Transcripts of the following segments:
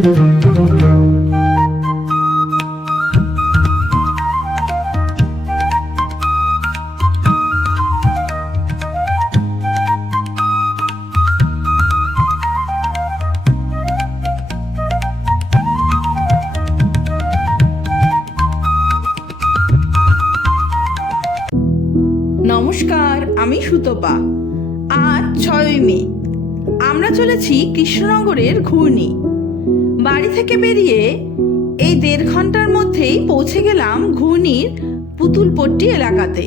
নমস্কার গেলাম ঘূর্ণির পুতুলপট্টি এলাকাতে।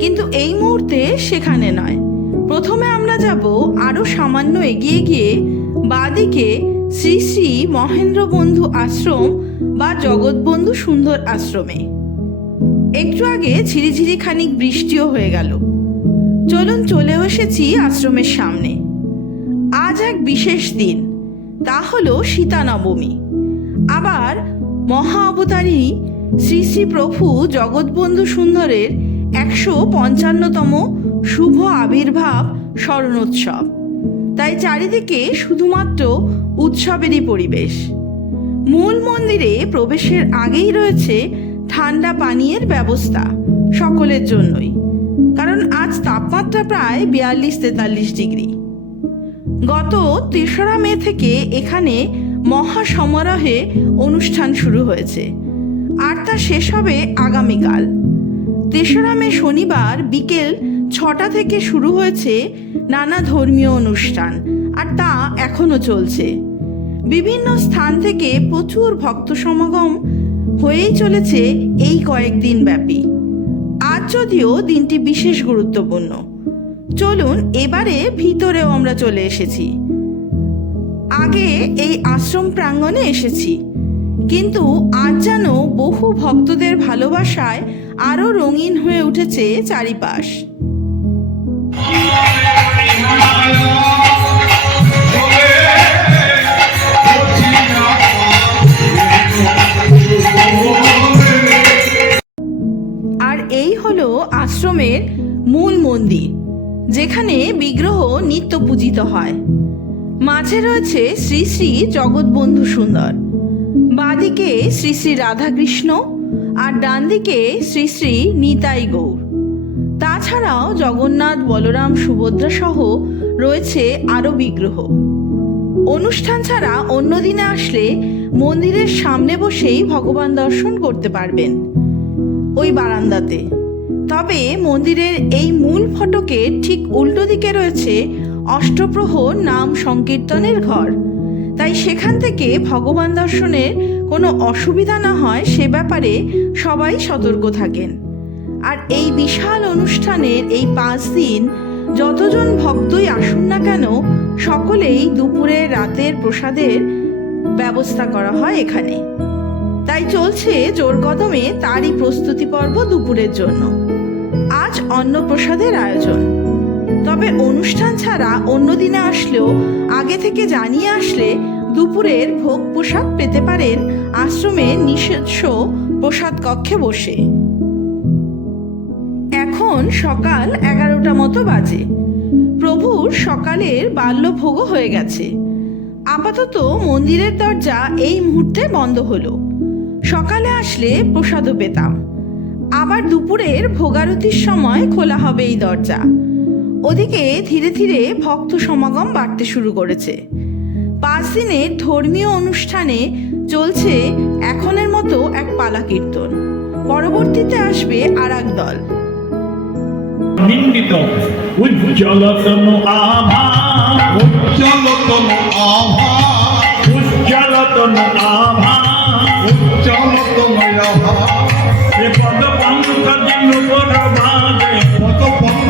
কিন্তু এই মুহূর্তে সেখানে নয়। প্রথমে আমরা যাব আরও সামান্য এগিয়ে গিয়ে বাদিকে শ্রী শ্রী মহেন্দ্র বন্ধু আশ্রম বা জগৎবন্ধু সুন্দর আশ্রমে। একটু আগে ঝিরিঝিরি খানিক বৃষ্টিও হয়ে গেল। চলুন চলেও এসেছি আশ্রমের সামনে। আজ এক বিশেষ দিন, তা হলো সীতা নবমী আবার মহা অবতারী শ্রী শ্রী প্রভু জগৎবন্ধু সুন্দরের একশো পঞ্চান্নতম শুভ আবির্ভাব স্মরণোৎসব তাই চারিদিকে শুধুমাত্র উৎসবেরই পরিবেশ। মূল মন্দিরে প্রবেশের আগেই রয়েছে ঠান্ডা পানীয়ের ব্যবস্থা সকলের জন্যই, কারণ আজ তাপমাত্রা প্রায় বিয়াল্লিশ তেতাল্লিশ ডিগ্রি। গত তেসরা মে থেকে এখানে মহা সমারোহে অনুষ্ঠান শুরু হয়েছে। আর তা শেষ হবে আগামীকাল। তেসরা মে শনিবার বিকেল ছটা থেকে শুরু হয়েছে নানা ধর্মীয় অনুষ্ঠান, আর তা এখনও চলছে। বিভিন্ন স্থান থেকে প্রচুর ভক্ত সমাগম হয়েই চলেছে এই কয়েকদিন ব্যাপী। আজ যদিও দিনটি বিশেষ গুরুত্বপূর্ণ। চলুন এবারে ভিতরেও আমরা চলে এসেছি। আগে এই আশ্রম প্রাঙ্গণে এসেছি। কিন্তু আজ যেন বহু ভক্তদের ভালোবাসায় আরও রঙিন হয়ে উঠেছে চারিপাশ। আর এই হলো আশ্রমের মূল মন্দির, যেখানে বিগ্রহ নিত্য পূজিত হয়। মাঝে রয়েছে শ্রী শ্রী জগৎবন্ধু সুন্দর। বাঁদিকে শ্রী শ্রী রাধাকৃষ্ণ আর ডান দিকে শ্রী শ্রী নিতাই গৌর। তাছাড়াও জগন্নাথ, বলরাম, সুভদ্রা সহ রয়েছে আরও বিগ্রহ। অনুষ্ঠান ছাড়া অন্য দিনে আসলে মন্দিরের সামনে বসেই ভগবান দর্শন করতে পারবেন ওই বারান্দাতে। তবে মন্দিরের এই মূল ফটকের ঠিক উল্টো দিকে রয়েছে অষ্টপ্রহর নাম সংকীর্তনের ঘর। তাই সেখান থেকে ভগবান দর্শনের কোনো অসুবিধা না হয় সে ব্যাপারে সবাই সতর্ক থাকেন। আর এই বিশাল অনুষ্ঠানের এই পাঁচ দিন যতজন ভক্তই আসুন না কেন, সকলেই দুপুরে রাতের প্রসাদের ব্যবস্থা করা হয় এখানে। তাই চলছে জোর কদমে তারই প্রস্তুতি পর্ব দুপুরের জন্য। আজ অন্নপ্রসাদের আয়োজন। তবে অনুষ্ঠান ছাড়া অন্য দিনে আসলেও আগে থেকে জানিয়ে আসলে দুপুরের ভোগ প্রসাদ পেতে পারেন আশ্রমে নিজস্ব প্রসাদ কক্ষে বসে। এখন সকাল এগারোটা মতো বাজে। প্রভুর সকালের বাল্যভোগও হয়ে গেছে। আপাতত মন্দিরের দরজা এই মুহূর্তে বন্ধ হলো। সকালে আসলে প্রসাদও পেতাম। আবার দুপুরের ভোগারতির সময় খোলা হবে এই দরজা। ওদিকে ধীরে ধীরে ভক্ত সমাগম বাড়তে শুরু করেছে। পাঁচ দিনের ধর্মীয় অনুষ্ঠানে চলছে এখনের মতো এক পালা কীর্তন পরবর্তীতে আসবে আর এক দল। নিন্দিত উজ্জ্বলতম আভা। উজ্জ্বলতম আভা। উজ্জ্বলতম আভা। উজ্জ্বলতম আভা। পদ পঙ্কজ নুপুর বাজে। কত পঙ্কজে নুপুর বাজে পদ পঙ্কজ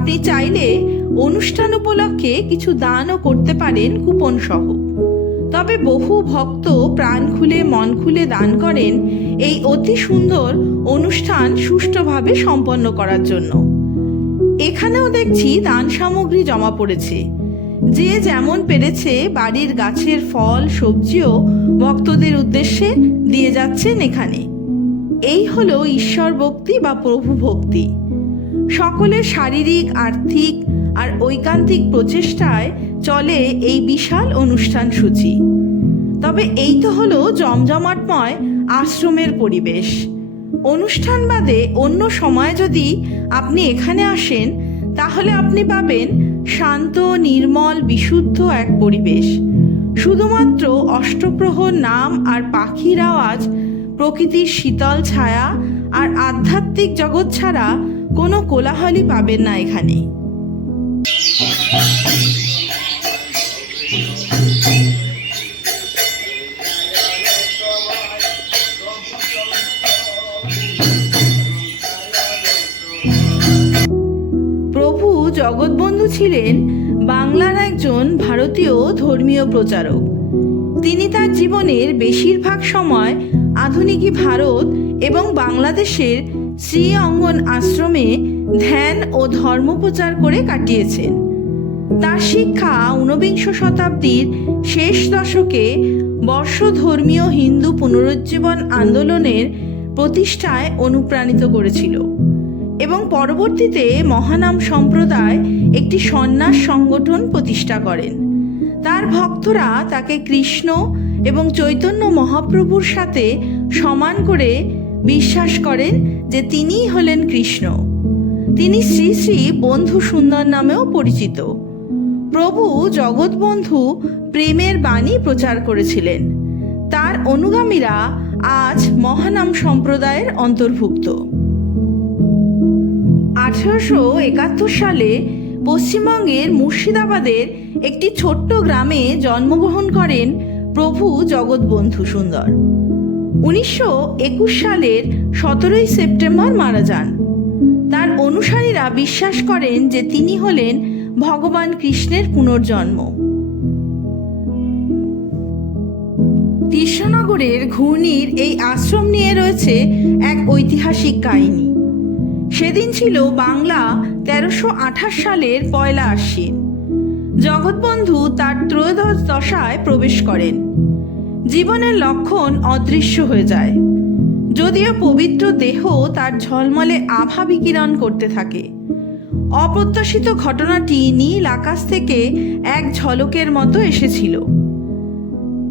আপনি চাইলে অনুষ্ঠান উপলক্ষে কিছু দানও করতে পারেন কুপন সহ তবে বহু ভক্ত প্রাণ খুলে, মন খুলে দান করেন এই অতি সুন্দর অনুষ্ঠান সুষ্ঠুভাবে সম্পন্ন করার জন্য। এখানেও দেখছি দান সামগ্রী জমা পড়েছে। যে যেমন পেরেছে বাড়ির গাছের ফল, সবজিও ভক্তদের উদ্দেশ্যে দিয়ে যাচ্ছেন এখানে। এই হলো ঈশ্বর ভক্তি বা প্রভু ভক্তি। সকলের শারীরিক, আর্থিক আর ঐকান্তিক প্রচেষ্টায় চলে এই বিশাল অনুষ্ঠান সূচি। তবে এই তো হলো জমজমাটময় আশ্রমের পরিবেশ। অনুষ্ঠান বাদে অন্য সময় যদি আপনি এখানে আসেন, তাহলে আপনি পাবেন শান্ত, নির্মল, বিশুদ্ধ এক পরিবেশ। শুধুমাত্র অষ্টপ্রহর নাম আর পাখির আওয়াজ, প্রকৃতির শীতল ছায়া আর আধ্যাত্মিক জগৎ ছাড়া কোনো কোলাহলই পাবেন না এখানে। প্রভু জগৎবন্ধু ছিলেন বাংলার একজন ভারতীয় ধর্মীয় প্রচারক। তিনি তার জীবনের বেশিরভাগ সময় আধুনিকী ভারত এবং বাংলাদেশের শ্রী অঙ্গন আশ্রমে ধ্যান ও ধর্মপ্রচার করে কাটিয়েছেন। তার শিক্ষা ঊনবিংশ শতাব্দীর শেষ দশকে বর্ষ ধর্মীয় হিন্দু পুনরুজ্জীবন আন্দোলনের প্রতিষ্ঠায় অনুপ্রাণিত করেছিল এবং পরবর্তীতে মহানাম সম্প্রদায় একটি সন্ন্যাস সংগঠন প্রতিষ্ঠা করেন। তার ভক্তরা তাকে কৃষ্ণ এবং চৈতন্য মহাপ্রভুর সাথে সমান করে বিশ্বাস করেন যে তিনিই হলেন কৃষ্ণ। তিনি শ্রী শ্রী বন্ধু সুন্দর নামেও পরিচিত। প্রভু জগৎবন্ধু প্রেমের বাণী প্রচার করেছিলেন। তার অনুগামীরা আজ মহানাম সম্প্রদায়ের অন্তর্ভুক্ত। আঠারোশো একাত্তর সালে পশ্চিমবঙ্গের মুর্শিদাবাদের একটি ছোট্ট গ্রামে জন্মগ্রহণ করেন প্রভু জগৎবন্ধু সুন্দর। উনিশশো একুশ সালের সতেরোই সেপ্টেম্বর মারা যান। তার অনুসারীরা বিশ্বাস করেন যে তিনি হলেন ভগবান কৃষ্ণের পুনর্জন্ম। কৃষ্ণনগরের ঘূর্ণির এই আশ্রম নিয়ে রয়েছে এক ঐতিহাসিক কাহিনী। সেদিন ছিল বাংলা তেরোশো আঠাশ সালের পয়লা আশ্বিন। জগৎবন্ধু তার ত্রয়োদশ দশায় প্রবেশ করেন। জীবনের লক্ষণ অদৃশ্য হয়ে যায়। যদিও পবিত্র দেহ তার ঝলমলে আভা বিকিরণ করতে থাকে। অপ্রত্যাশিত ঘটনাটি নীল আকাশ থেকে এক ঝলকের মতো এসেছিল।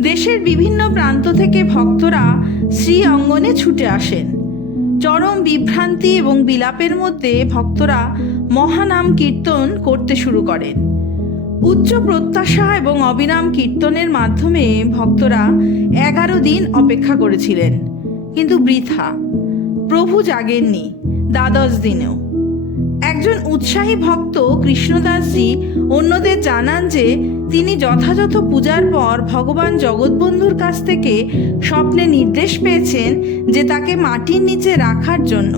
দেশের বিভিন্ন প্রান্ত থেকে ভক্তরা শ্রী অঙ্গনে ছুটে আসেন। চরম বিভ্রান্তি এবং বিলাপের মধ্যে ভক্তরা মহানাম কীর্তন করতে শুরু করেন। উচ্চ প্রত্যাশা এবং অবিরাম কীর্তনের মাধ্যমে ভক্তরা এগারো দিন অপেক্ষা করেছিলেন। কিন্তু বৃথা। প্রভু জাগেননি, দ্বাদশ দিনেও। একজন উৎসাহী ভক্ত কৃষ্ণদাসজি অন্যদের জানান যে, তিনি যথাযথ পূজার পর ভগবান জগৎবন্ধুর কাছ থেকে স্বপ্নে নির্দেশ পেয়েছেন যে তাকে মাটির নিচে রাখার জন্য।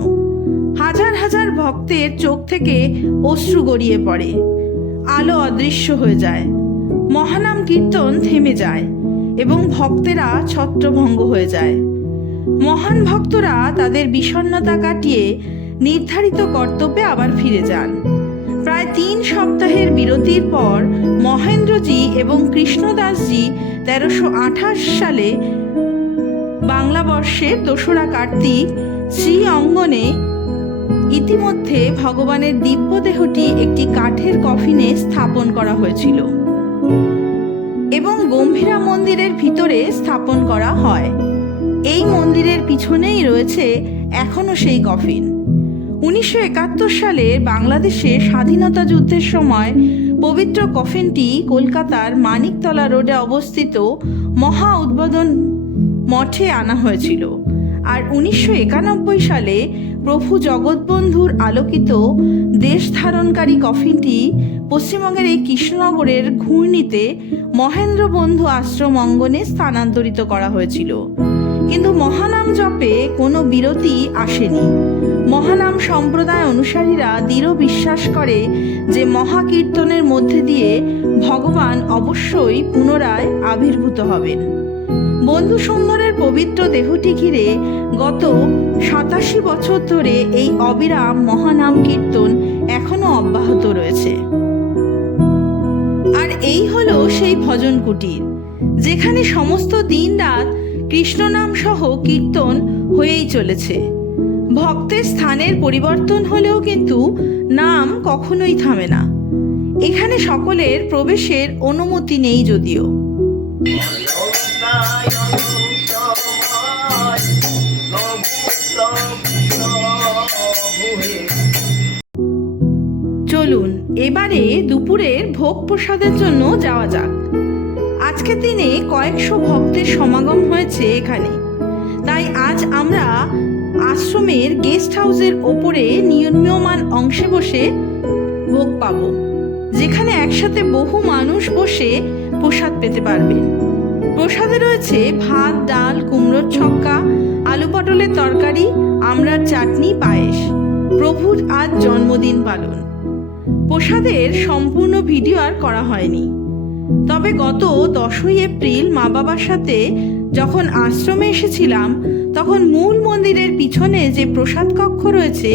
হাজার হাজার ভক্তের চোখ থেকে অশ্রু গড়িয়ে পড়ে। আলো অদৃশ্য হয়ে যায়। মহানাম কীর্তন থেমে যায় এবং ভক্তেরা ছত্রভঙ্গ হয়ে যায়। মহান ভক্তরা তাদের বিষণ্ণতা কাটিয়ে নির্ধারিত কর্তব্যে আবার ফিরে যান। প্রায় তিন সপ্তাহের বিরতির পর মহেন্দ্রজি এবং কৃষ্ণদাসজি তেরোশো আঠাশ সালে বাংলা বর্ষের দোসরা কার্তিক শ্রী অঙ্গনে ইতিমধ্যে ভগবানের দিব্যদেহটি একটি কাঠের কফিনে স্থাপন করা হয়েছিল এবং গম্ভীরা মন্দিরের ভিতরে স্থাপন করা হয়। এই মন্দিরের পিছনেই রয়েছে এখনও সেই কফিন। উনিশশো একাত্তর সালে বাংলাদেশে স্বাধীনতা যুদ্ধের সময় পবিত্র কফিনটি কলকাতার মানিকতলা রোডে অবস্থিত মহা উদ্বোধন মঠে আনা হয়েছিল। আর উনিশশো একানব্বই সালে প্রভু জগৎবন্ধুর আলোকিত দেশ ধারণকারী কফিনটি পশ্চিমবঙ্গের এই কৃষ্ণনগরের ঘূর্ণিতে মহেন্দ্র বন্ধু আশ্রম অঙ্গনে স্থানান্তরিত করা হয়েছিল। কিন্তু মহানাম জপে কোনো বিরতি আসেনি। মহানাম সম্প্রদায় অনুসারীরা দৃঢ় বিশ্বাস করে যে মহাকীর্তনের মধ্যে দিয়ে ভগবান অবশ্যই পুনরায় আবির্ভূত হবেন। বন্ধু সুন্দরের পবিত্র দেহটি ঘিরে গত সাতাশি বছর ধরে এই অবিরাম মহানাম কীর্তন এখনও অব্যাহত রয়েছে। আর এই হলো সেই ভজন কুটির, যেখানে সমস্ত দিন রাত কৃষ্ণনাম সহ কীর্তন হয়েই চলেছে। ভক্তের স্থানের পরিবর্তন হলেও কিন্তু নাম কখনোই থামে না। এখানে সকলের প্রবেশের অনুমতি নেই যদিও। এবারে দুপুরের ভোগ প্রসাদের জন্য যাওয়া যাক। আজকের দিনে কয়েকশো ভক্তের সমাগম হয়েছে এখানে। তাই আজ আমরা আশ্রমের গেস্ট হাউসের ওপরে নিয়মীয়মান অংশে বসে ভোগ পাব, যেখানে একসাথে বহু মানুষ বসে প্রসাদ পেতে পারবেন প্রসাদে রয়েছে ভাত, ডাল, কুমড়োর ছক্কা, আলু পটলের তরকারি, আমড়ার চাটনি, পায়েস। প্রভুর আজ জন্মদিন পালন। প্রসাদের সম্পূর্ণ ভিডিও আর করা হয়নি। তবে গত দশই এপ্রিল মা বাবার সাথে যখন আশ্রমে এসেছিলাম, তখন মূল মন্দিরের পিছনে যে প্রসাদ কক্ষ রয়েছে,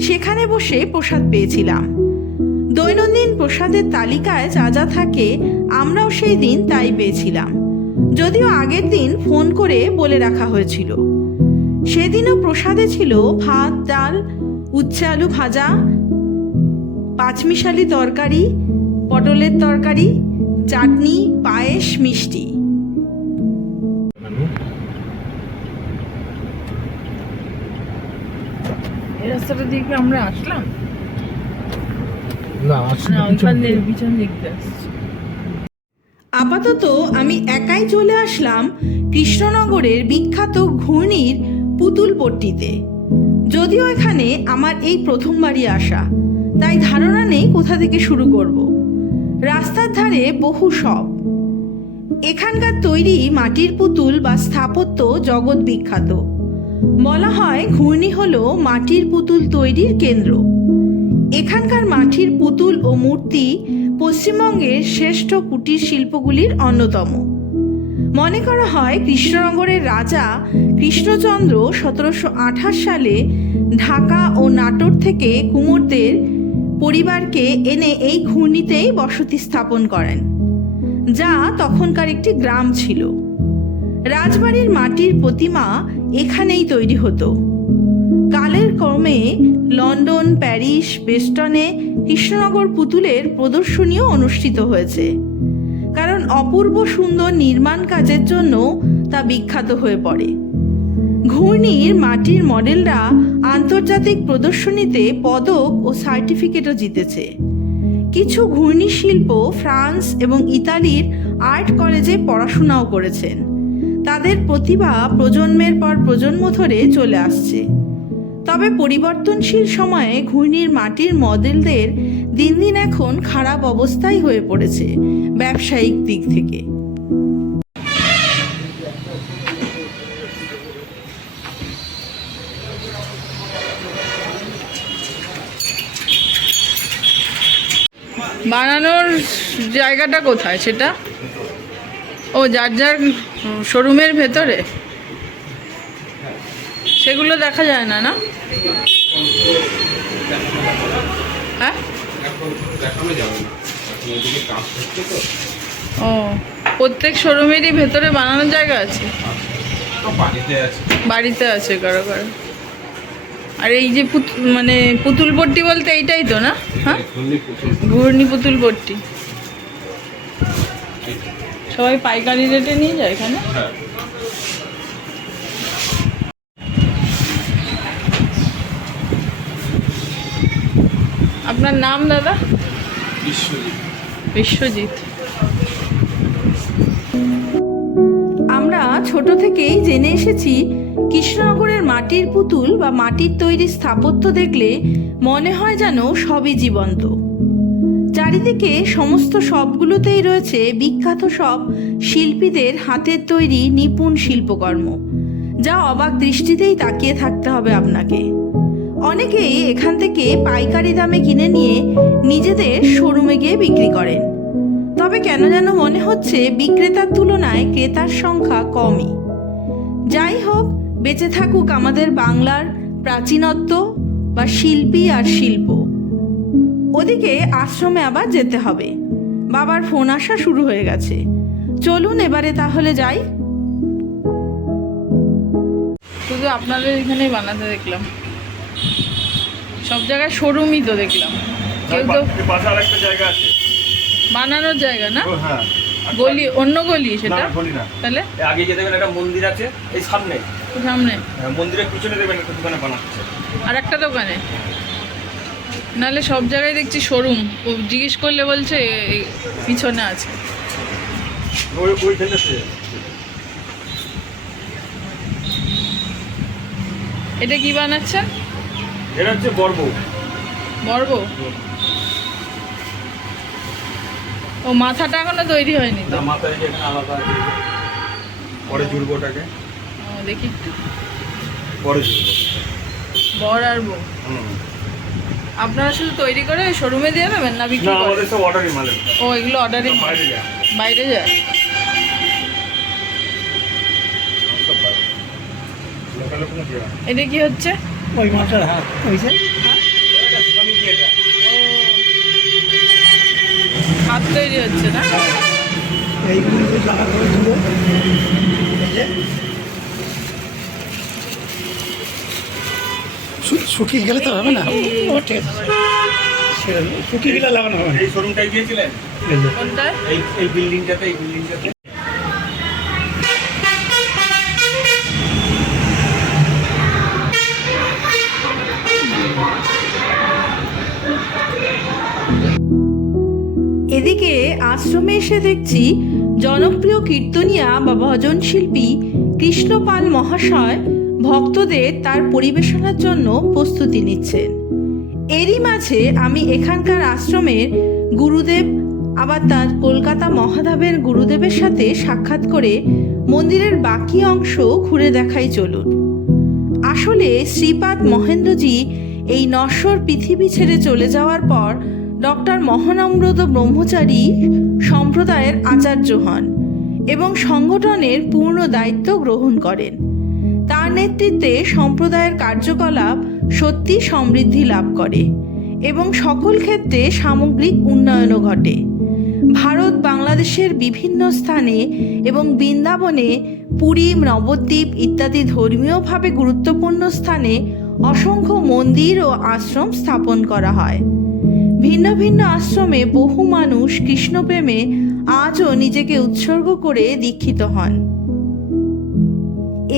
সেখানে বসে প্রসাদ পেয়েছিলাম। দৈনন্দিন প্রসাদের তালিকায় যা যা থাকে, আমরাও সেই দিন তাই পেয়েছিলাম। যদিও আগের দিন ফোন করে বলে রাখা হয়েছিল। সেদিনও প্রসাদে ছিল ভাত, ডাল, উচ্ছে আলু ভাজা পাঁচমিশালি তরকারি পটলের তরকারি চাটনি পায়েস মিষ্টি। এই রাস্তাটা দিয়ে আমরা আসলাম? আপাতত আমি একাই চলে আসলাম কৃষ্ণনগরের বিখ্যাত ঘূর্ণির পুতুল পট্টিতে যদিও এখানে আমার এই প্রথমবারই আসা। তাই ধারণা নেই কোথা থেকে শুরু করব। রাস্তার ধারে বহু সব। এখানকার তৈরি মাটির পুতুল বা স্থাপত্য জগৎ বিখ্যাত। বলা হয় ঘূর্ণি হল মাটির পুতুল তৈরির কেন্দ্র। এখানকার মাটির পুতুল ও মূর্তি পশ্চিমবঙ্গের শ্রেষ্ঠ কুটির শিল্পগুলির অন্যতম। মনে করা হয় কৃষ্ণনগরের রাজা কৃষ্ণচন্দ্র সতেরোশো আঠাশ সালে ঢাকা ও নাটোর থেকে কুমোরদের পরিবারকে এনে এই ঘূর্ণিতেই বসতি স্থাপন করেন, যা তখনকার একটি গ্রাম ছিল। রাজবাড়ির মাটির প্রতিমা এখানেই তৈরি হতো। কালের ক্রমে লন্ডন, প্যারিস, বেস্টনে, কৃষ্ণনগর পুতুলের প্রদর্শনীও অনুষ্ঠিত হয়েছে, কারণ অপূর্ব সুন্দর নির্মাণ কাজের জন্য তা বিখ্যাত হয়ে পড়ে। ঘূর্ণির মাটির মডেলরা আন্তর্জাতিক প্রদর্শনীতে পদক ও সার্টিফিকেটও জিতেছে। কিছু ঘূর্ণি শিল্প ফ্রান্স এবং ইতালির আর্ট কলেজে পড়াশোনাও করেছেন। তাদের প্রতিভা প্রজন্মের পর প্রজন্ম ধরে চলে আসছে। তবে পরিবর্তনশীল সময়ে ঘূর্ণির মাটির মডেলদের দিন দিন এখন খারাপ অবস্থাই হয়ে পড়েছে ব্যবসায়িক দিক থেকে। বানানোর জায়গাটা কোথায় সেটা? ও যার যার শোরুমের ভেতরে? সেগুলো দেখা যায় না না? হ্যাঁ? ও প্রত্যেক শোরুমেরই ভেতরে বানানোর জায়গা আছে? বাড়িতে আছে। কারও কারও। আর এই যে মানে পুতুল পট্টি বলতে এইটাই তো না? হ্যাঁ? ঘূর্ণি পুতুল পট্টি। সবাই পাইকারি রেটে নিয়ে যায় এখানে? আপনার নাম দাদা? বিশ্বজিৎ। আমরা ছোট থেকেই জেনে এসেছি কৃষ্ণনগরের মাটির পুতুল বা মাটির তৈরি স্থাপত্য দেখলে মনে হয় যেন সবই জীবন্ত। চারিদিকে সমস্ত সবগুলোতেই রয়েছে বিখ্যাত সব শিল্পীদের হাতের তৈরি নিপুণ শিল্পকর্ম, যা অবাক দৃষ্টিতেই তাকিয়ে থাকতে হবে আপনাকে। অনেকেই এখান থেকে পাইকারি দামে কিনে নিয়ে নিজেদের শোরুমে গিয়ে বিক্রি করেন। তবে কেন যেন মনে হচ্ছে বিক্রেতার তুলনায় ক্রেতার সংখ্যা কমই। যাই হোক বেঁচে থাকুক আমাদের বাংলার প্রাচীনত্ব বা শিল্পী আর শিল্প। ওদিকে আশ্রমে আবার যেতে হবে। বাবার ফোন আসা শুরু হয়ে গেছে। চলুন এবারে তাহলে যাই। শুধু আপনাদের এখানেই বানাতে দেখলাম। সব জায়গায় শোরুমই তো দেখলাম। কেউ তো এর পাশে আরেকটা জায়গা আছে। বানানোর জায়গা না? হ্যাঁ। গলি অন্য গলি সেটা? না, বলি না। তাহলে? আগে যে দেখবেন একটা মন্দির আছে এই সামনে। সামনে? হ্যাঁ, মন্দিরের পিছনে একটা দোকানে বানাচ্ছে। আর একটা দোকানে? নাহলে সব জায়গায় দেখছি শোরুম ও জিজ্ঞেস করলে বলছে পিছনে আছে। এটা কি বানাচ্ছেন? এটা হচ্ছে বর্ব। বর্গ ও মাথাটা এখনও তৈরি হয়নি যে এখানে আলাদা পরে জুড়বো ওটাকে। ও, দেখি। একটু বর আর বউ। আপনারা শুধু তৈরি করে শোরুমে দিয়ে দেবেন না বিক্রি আমাদের সব অর্ডারই মালে। ও এগুলো অর্ডারে বাইরে যায়। বাইরে যায়। এটা কি হচ্ছে? ওই মাছের হাত ওই হাত তৈরি হচ্ছে না? এই যে। শু- শুকিয়ে গেলে তো হবে না। ঠিক আছে শুকিয়ে গেলে লাগানো হবে এই শোরুমটায় গিয়েছিলেন? এই যে। কোনটায়? এই এই বিল্ডিংটাতে এই বিল্ডিংটাতে। এদিকে আশ্রমে এসে দেখছি জনপ্রিয় কীর্তনিয়া বা ভজন শিল্পী কৃষ্ণপাল মহাশয় ভক্তদের তার পরিবেশনার জন্য প্রস্তুতি নিচ্ছেন। এরই মাঝে আমি এখানকার আশ্রমের গুরুদেব, আবার তার কলকাতা মহাধাবের গুরুদেবের সাথে সাক্ষাৎ করে মন্দিরের বাকি অংশ ঘুরে দেখাই চলুন। আসলে শ্রীপাদ মহেন্দ্রজি এই নশ্বর পৃথিবী ছেড়ে চলে যাওয়ার পর ডক্টর মহানম্রত ব্রহ্মচারী সম্প্রদায়ের আচার্য হন এবং সংগঠনের পূর্ণ দায়িত্ব গ্রহণ করেন। নেতৃত্বে সম্প্রদায়ের কার্যকলাপ সত্যি সমৃদ্ধি লাভ করে এবং সকল ক্ষেত্রে সামগ্রিক উন্নয়নও ঘটে। ভারত বাংলাদেশের বিভিন্ন স্থানে এবং বৃন্দাবনে পুরী, নবদ্বীপ ইত্যাদি ধর্মীয়ভাবে গুরুত্বপূর্ণ স্থানে অসংখ্য মন্দির ও আশ্রম স্থাপন করা হয়। ভিন্ন ভিন্ন আশ্রমে বহু মানুষ কৃষ্ণপ্রেমে আজও নিজেকে উৎসর্গ করে দীক্ষিত হন।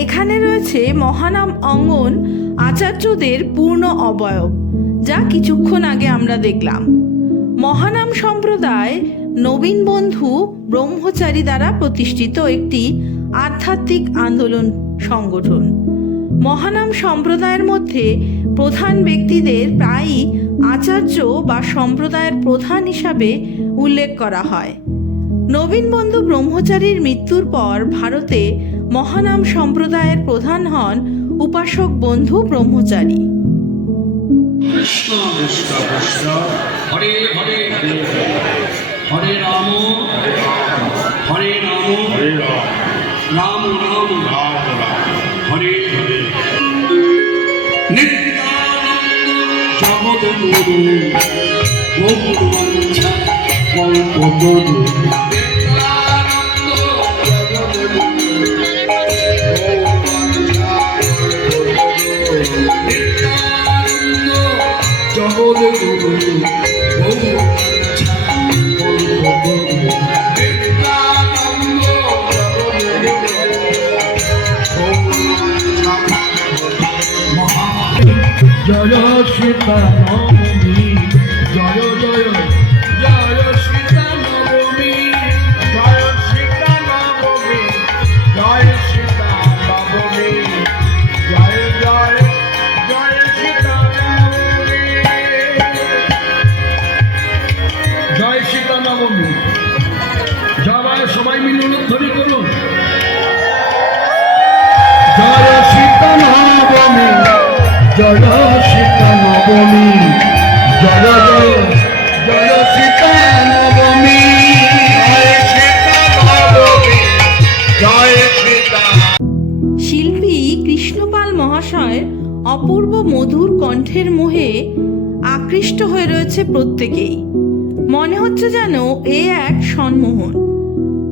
এখানে রয়েছে মহানাম অঙ্গন আচার্যদের পূর্ণ অবয়ব, যা কিছুক্ষণ আগে আমরা দেখলাম। মহানাম সম্প্রদায় নবীন বন্ধু ব্রহ্মচারী দ্বারা প্রতিষ্ঠিত একটি আধ্যাত্মিক আন্দোলন সংগঠন। মহানাম সম্প্রদায়ের মধ্যে প্রধান ব্যক্তিদের প্রায়ই আচার্য বা সম্প্রদায়ের প্রধান হিসাবে উল্লেখ করা হয়। নবীন বন্ধু ব্রহ্মচারীর মৃত্যুর পর ভারতে মহানাম সম্প্রদায়ের প্রধান হন উপাসক বন্ধু ব্রহ্মচারী। হরে হরে হরে রাম হরে রাম রাম রাম, হরে হরে। জগৎ গুরু শিল্পী কৃষ্ণপাল মহাশয়ের অপূর্ব মধুর কণ্ঠের মোহে আকৃষ্ট হয়ে রয়েছে প্রত্যেকেই। মনে হচ্ছে যেন এ এক সম্মোহন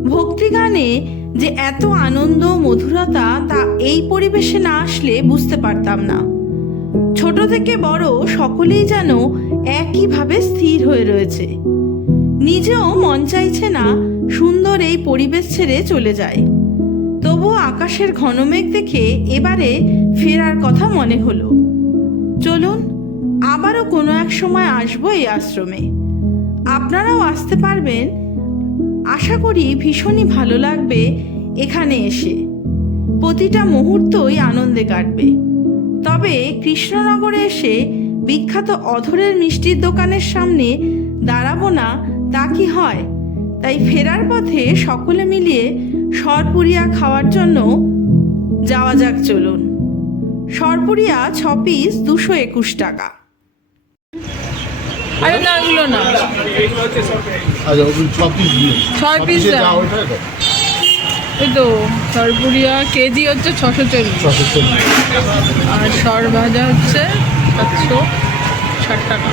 ভক্তিগানে যে এত আনন্দ মধুরতা তা এই পরিবেশে না আসলে বুঝতে পারতাম না। ছোট থেকে বড় সকলেই যেন একইভাবে স্থির হয়ে রয়েছে। নিজেও মন চাইছে না সুন্দর এই পরিবেশ ছেড়ে চলে যায়। তবুও আকাশের ঘনমেঘ দেখে এবারে ফেরার কথা মনে হলো। চলুন, আবারও কোনো এক সময় আসব এই আশ্রমে। আপনারাও আসতে পারবেন আশা করি ভীষণই ভালো লাগবে এখানে এসে। প্রতিটা মুহূর্তই আনন্দে কাটবে। তবে কৃষ্ণনগরে এসে বিখ্যাত অধরের মিষ্টির দোকানের সামনে দাঁড়াবো না, তা কি হয়? তাই ফেরার পথে সকলে মিলিয়ে সরপুরিয়া খাওয়ার জন্য যাওয়া যাক চলুন। সরপুরিয়া ছ পিস দুশো একুশ টাকা। আরে না এগুলো না। আচ্ছা ওগুলো ছ পিস ছয় পিস দাও এই তো সরপুরিয়া কেজি হচ্ছে ছশো চল্লিশ। আর সর ভাজা হচ্ছে সাতশো ষাট টাকা।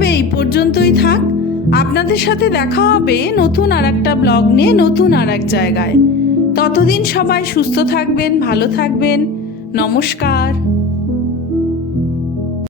তবে এই পর্যন্তই থাক। আপনাদের সাথে দেখা হবে নতুন আর একটা ব্লগ নিয়ে নতুন আর এক জায়গায়। ততদিন সবাই সুস্থ থাকবেন, ভালো থাকবেন। নমস্কার।